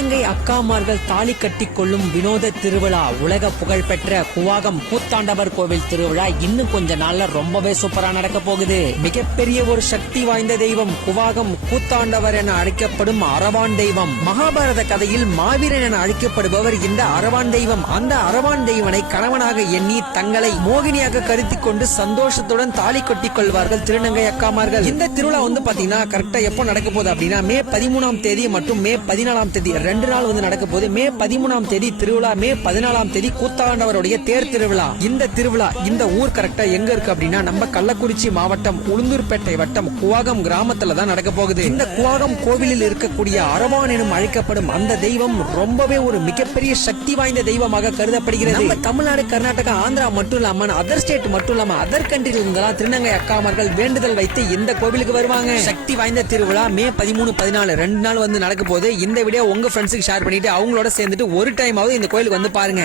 திருநங்கை அக்காமார்கள் தாலி கட்டி கொள்ளும் வினோத திருவிழா. உலக புகழ் பெற்ற குவாகம் கூத்தாண்டவர் கோவில் திருவிழா இன்னும் கொஞ்ச நாள்ல ரொம்பவே சூப்பரா நடக்க போகுது. மிகப்பெரிய ஒரு சக்தி வாய்ந்த தெய்வம் குவாகம் கூத்தாண்டவர் என அழைக்கப்படும் அரவான் தெய்வம். மகாபாரத கதையில் மாவீரன் என அழைக்கப்படுபவர் இந்த அரவான் தெய்வம். அந்த அரவான் தெய்வனை கணவனாக எண்ணி தங்களை மோகினியாக கருத்தி கொண்டு சந்தோஷத்துடன் தாலி கட்டி கொள்வார்கள் திருநங்கை அக்காமார்கள். இந்த திருவிழா பாத்தீங்கன்னா கரெக்டா எப்போ நடக்க போகுது அப்படின்னா மே 13ஆம் தேதி மற்றும் மே 14ஆம் தேதி 2 நாள் நடக்க போகுது. மே 13ஆம் தேதி திருவிழா, மே 14ஆம் தேதி கூத்தாண்டவருடைய தேர் திருவிழா. இந்த திருவிழா இந்த ஊர் கரெக்டா எங்க இருக்கு அப்படின்னா நம்ம கள்ளக்குறிச்சி மாவட்டம் உளுந்தூர்பேட்டை வட்டம் குவாகம் கிராமத்துல தான் நடக்க போகுது. இந்த குவாகம் கோவிலில் இருக்கக்கூடிய அரவான் எனும் அழைக்கப்படும் அந்த தெய்வம் ரொம்பவே ஒரு மிகப்பெரிய சக்தி வாய்ந்த தெய்வமாக கருதப்படுகிறது. நம்ம தமிழ்நாடு, கர்நாடகா, ஆந்திரா மட்டும் இல்லாம அதர் ஸ்டேட் மட்டும் இல்லாம அதர் கண்ட்ரில இருந்தெல்லாம் திருநங்கை அக்காமார்கள் வேண்டுதல் வைத்து இந்த கோவிலுக்கு வருவாங்க. சக்தி வாய்ந்த திருவிழா மே 13, 14 2 நாள் நடக்க போகுது. இந்த வீடியோ உங்க ஃப்ரெண்ட்ஸுக்கு ஷேர் பண்ணிட்டு அவங்களோட சேர்ந்துட்டு ஒரு டைம் ஆவது இந்த கோயிலுக்கு பாருங்க.